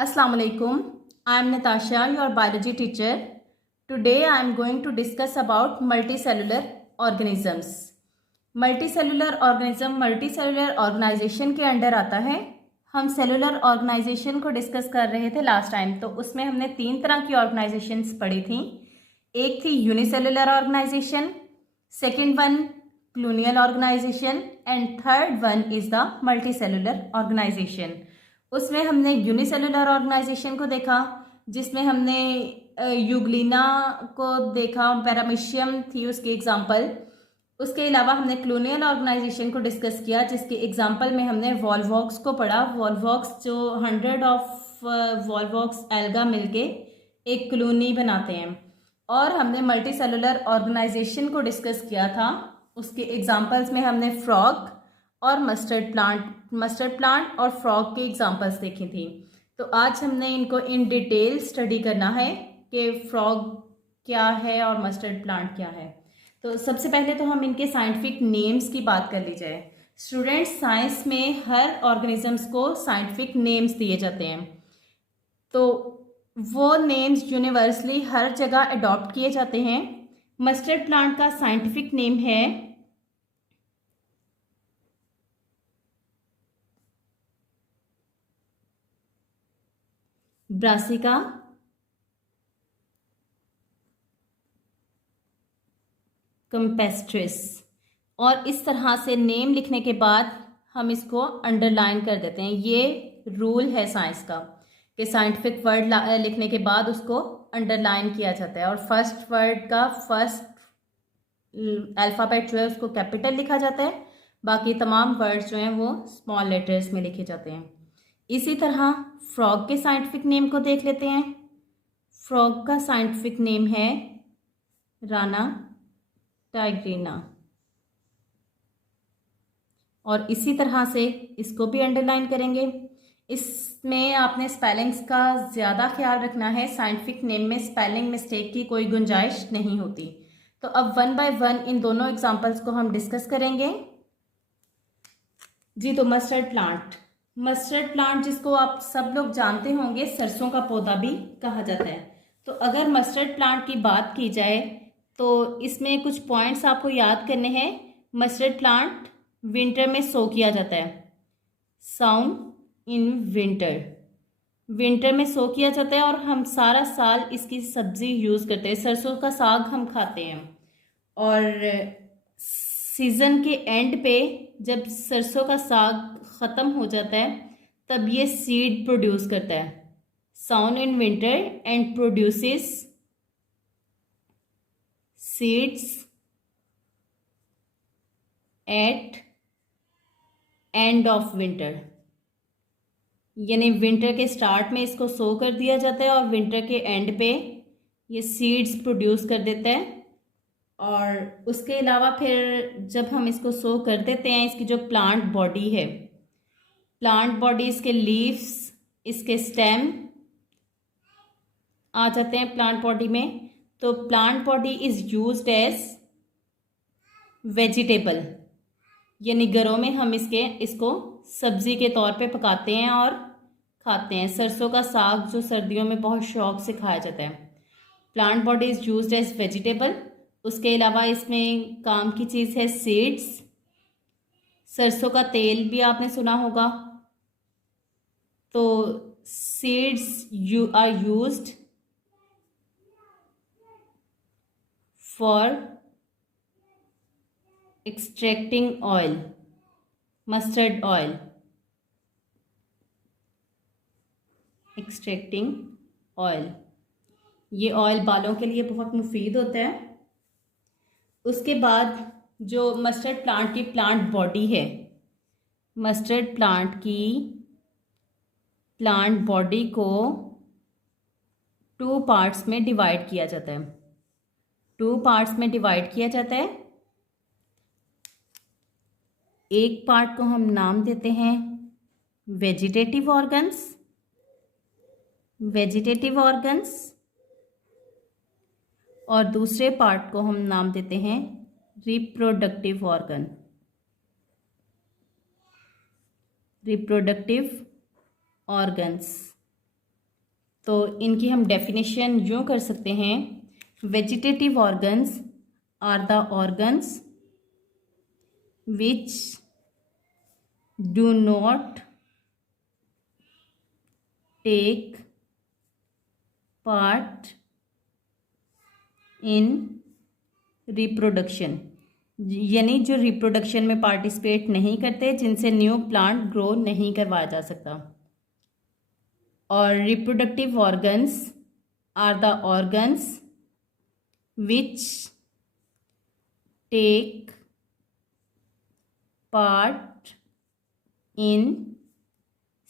Assalamu alaikum. I am Natasha, your biology teacher. Today I am going to discuss about multicellular organisms. Multicellular organism multicellular organisation के under आता है। हम cellular organisation को discuss कर रहे थे last time, तो उसमें हमने 3 तरह की ऑर्गेनाइजेशंस पढ़ी थी। एक थी unicellular organisation, second one colonial organisation and third one is the multicellular organisation. उसमें हमने यूनिसेलुलर ऑर्गेनाइजेशन को देखा, जिसमें हमने यूग्लिना को देखा, पैरामीशियम थी उसकी एग्जाम्पल। उसके अलावा हमने क्लोनियल ऑर्गेनाइजेशन को डिस्कस किया, जिसके एग्जाम्पल में हमने वॉल्वॉक्स को पढ़ा। वॉल्वॉक्स जो 100 ऑफ वॉल्वॉक्स एल्गा मिलके एक कॉलोनी बनाते हैं। और हमने मल्टीसेलुलर ऑर्गेनाइजेशन को डिस्कस किया था। उसके एग्जाम्पल्स में हमने फ्रॉग और मस्टर्ड प्लांट और फ्रॉग के एग्जाम्पल्स देखी थी। तो आज हमने इनको इन डिटेल स्टडी करना है कि फ्रॉग क्या है और मस्टर्ड प्लांट क्या है। तो सबसे पहले तो हम इनके साइंटिफिक नेम्स की बात कर ली जाए। स्टूडेंट्स, साइंस में हर ऑर्गेनिजम्स को साइंटिफिक नेम्स दिए जाते हैं, तो वो नेम्स यूनिवर्सली हर जगह अडॉप्ट किए जाते हैं। मस्टर्ड प्लांट का साइंटिफिक नेम है ब्रासिका कैम्पेस्ट्रिस। और इस तरह से नेम लिखने के बाद हम इसको अंडरलाइन कर देते हैं। ये रूल है साइंस का कि साइंटिफिक वर्ड लिखने के बाद उसको अंडरलाइन किया जाता है, और फर्स्ट वर्ड का फर्स्ट अल्फ़ाबेट जो है उसको कैपिटल लिखा जाता है, बाकी तमाम वर्ड्स जो हैं वो स्मॉल लेटर्स में लिखे जाते हैं। इसी तरह फ्रॉग के साइंटिफिक नेम को देख लेते हैं। फ्रॉग का साइंटिफिक नेम है राना टाइग्रीना, और इसी तरह से इसको भी अंडरलाइन करेंगे। इसमें आपने स्पेलिंग्स का ज़्यादा ख्याल रखना है। साइंटिफिक नेम में स्पेलिंग मिस्टेक की कोई गुंजाइश नहीं होती। तो अब 1 बाय 1 इन दोनों एग्जांपल्स को हम डिस्कस करेंगे जी। तो मस्टर्ड प्लांट जिसको आप सब लोग जानते होंगे, सरसों का पौधा भी कहा जाता है। तो अगर मस्टर्ड प्लांट की बात की जाए तो इसमें कुछ पॉइंट्स आपको याद करने हैं। मस्टर्ड प्लांट विंटर में सो किया जाता है, साउंड इन विंटर में सो किया जाता है, और हम सारा साल इसकी सब्जी यूज़ करते हैं। सरसों का साग हम खाते हैं, और सीज़न के एंड पे जब सरसों का साग ख़त्म हो जाता है तब ये सीड प्रोड्यूस करता है, sown in winter and produces seeds at end of winter. यानी विंटर के स्टार्ट में इसको सो कर दिया जाता है और विंटर के एंड पे ये सीड्स प्रोड्यूस कर देता है। और उसके अलावा फिर जब हम इसको सो कर देते हैं, इसकी जो प्लांट बॉडी है, प्लांट बॉडी, इसके लीव्स, इसके स्टेम आ जाते हैं प्लांट बॉडी में। तो plant body is used as vegetable, यानी घरों में हम इसको सब्जी के तौर पे पकाते हैं और खाते हैं। सरसों का साग जो सर्दियों में बहुत शौक से खाया जाता है। Plant body is used as vegetable. उसके अलावा इसमें काम की चीज़ है सीड्स। सरसों का तेल भी आपने सुना होगा। तो seeds are used for extracting oil, mustard oil, extracting oil. ये ऑयल बालों के लिए बहुत मुफीद होता है। उसके बाद जो मस्टर्ड प्लांट की प्लांट बॉडी है, मस्टर्ड प्लांट की प्लांट बॉडी को 2 पार्ट्स में डिवाइड किया जाता है। 2 पार्ट्स में डिवाइड किया जाता है। एक पार्ट को हम नाम देते हैं वेजिटेटिव ऑर्गन्स, और दूसरे पार्ट को हम नाम देते हैं रिप्रोडक्टिव ऑर्गन्स। तो इनकी हम डेफिनेशन यूँ कर सकते हैं, vegetative organs are the organs which do not take part in reproduction, यानी जो रिप्रोडक्शन में पार्टिसिपेट नहीं करते, जिनसे न्यू प्लांट ग्रो नहीं करवाया जा सकता। और reproductive organs are the organs which take part in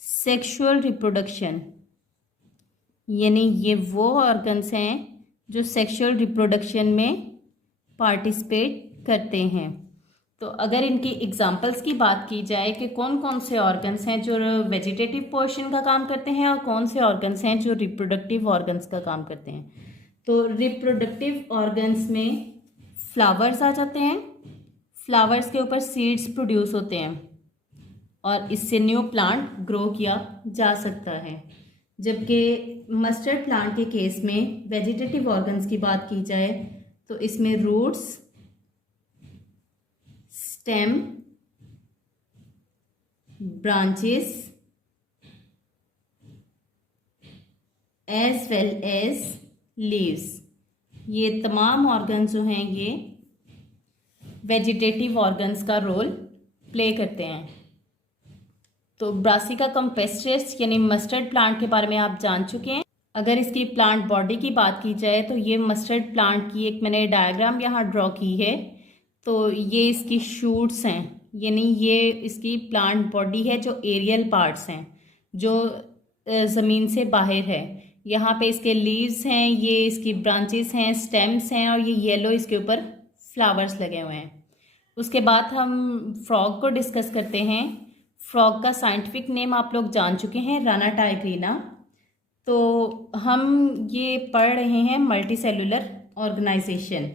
sexual reproduction, यानी ये वो ऑर्गन्स हैं जो सेक्सुअल रिप्रोडक्शन में पार्टिसिपेट करते हैं। तो अगर इनकी एग्जांपल्स की बात की जाए कि कौन कौन से ऑर्गन्स हैं जो वेजिटेटिव पोर्शन का काम करते हैं और कौन से ऑर्गन्स हैं जो रिप्रोडक्टिव ऑर्गन्स का काम करते हैं, तो रिप्रोडक्टिव ऑर्गन्स में फ्लावर्स आ जाते हैं। फ्लावर्स के ऊपर सीड्स प्रोड्यूस होते हैं और इससे न्यू प्लांट ग्रो किया जा सकता है। जबकि मस्टर्ड प्लांट के केस में वेजिटेटिव ऑर्गन्स की बात की जाए तो इसमें roots, stem, branches as well as leaves, ये तमाम ऑर्गन्स जो हैं ये वेजिटेटिव ऑर्गन्स का रोल प्ले करते हैं। तो ब्रासिका कैम्पेस्ट्रिस यानी मस्टर्ड प्लांट के बारे में आप जान चुके हैं। अगर इसकी प्लांट बॉडी की बात की जाए तो ये मस्टर्ड प्लांट की एक मैंने डायग्राम यहाँ ड्रॉ की है। तो ये इसकी शूट्स हैं, यानी ये इसकी प्लांट बॉडी है जो एरियल पार्ट्स हैं, जो ज़मीन से बाहर है। यहाँ पे इसके लीव्स हैं, ये इसकी ब्रांचेस हैं, स्टेम्स हैं और ये येलो इसके ऊपर फ्लावर्स लगे हुए हैं। उसके बाद हम फ्रॉग को डिस्कस करते हैं। फ्रॉग का साइंटिफिक नेम आप लोग जान चुके हैं, राना टाइग्रीना। तो हम ये पढ़ रहे हैं मल्टी सेलुलर ऑर्गेनाइजेशन।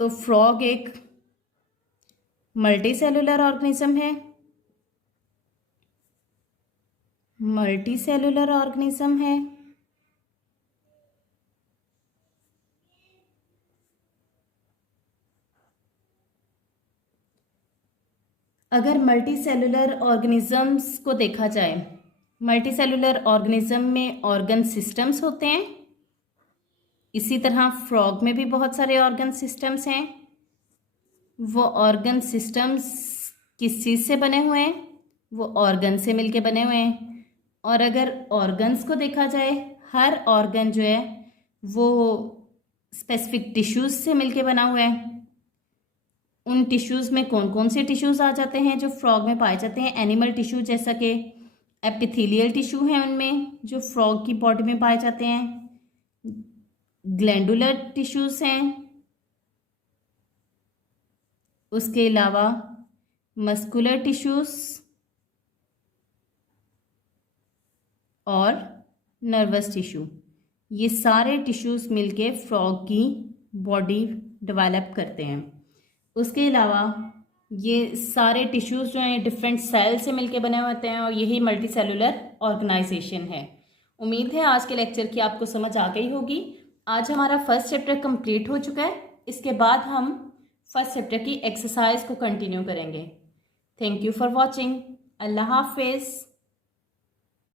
तो फ्रॉग एक मल्टी सेलुलर ऑर्गेनिज्म है। मल्टी सेलुलर ऑर्गेनिज्म है। अगर मल्टी सेलुलर ऑर्गेनिजम्स को देखा जाए, मल्टी सेलुलर ऑर्गेनिज्म में ऑर्गन सिस्टम्स होते हैं। इसी तरह फ्रॉग में भी बहुत सारे ऑर्गन सिस्टम्स हैं। वो ऑर्गन सिस्टम्स किस चीज़ से बने हुए हैं? वो ऑर्गन से मिलके बने हुए हैं। और अगर ऑर्गन्स को देखा जाए, हर ऑर्गन जो है वो स्पेसिफिक टिश्यूज़ से मिलके बना हुआ है। उन टिश्यूज़ में कौन कौन से टिश्यूज़ आ जाते हैं जो फ्रॉग में पाए जाते हैं? एनिमल टिश्यू, जैसा कि एपिथेलियल टिश्यू हैं उनमें जो फ्रॉग की बॉडी में पाए जाते हैं। ग्लैंडुलर टिश्यूज़ हैं। उसके अलावा मस्कुलर टिश्यूज़ और नर्वस टिश्यू, ये सारे टिश्यूज़ मिलके फ्रॉग की बॉडी डेवलप करते हैं। उसके अलावा ये सारे टिश्यूज़ जो हैं डिफरेंट सेल से मिलके बने होते हैं और यही मल्टी सेलुलर ऑर्गेनाइजेशन है। उम्मीद है आज के लेक्चर की आपको समझ आ गई होगी। आज हमारा फर्स्ट चैप्टर कंप्लीट हो चुका है। इसके बाद हम फर्स्ट चैप्टर की एक्सरसाइज को कंटिन्यू करेंगे। Thank you for watching. अल्लाह हाफिज़।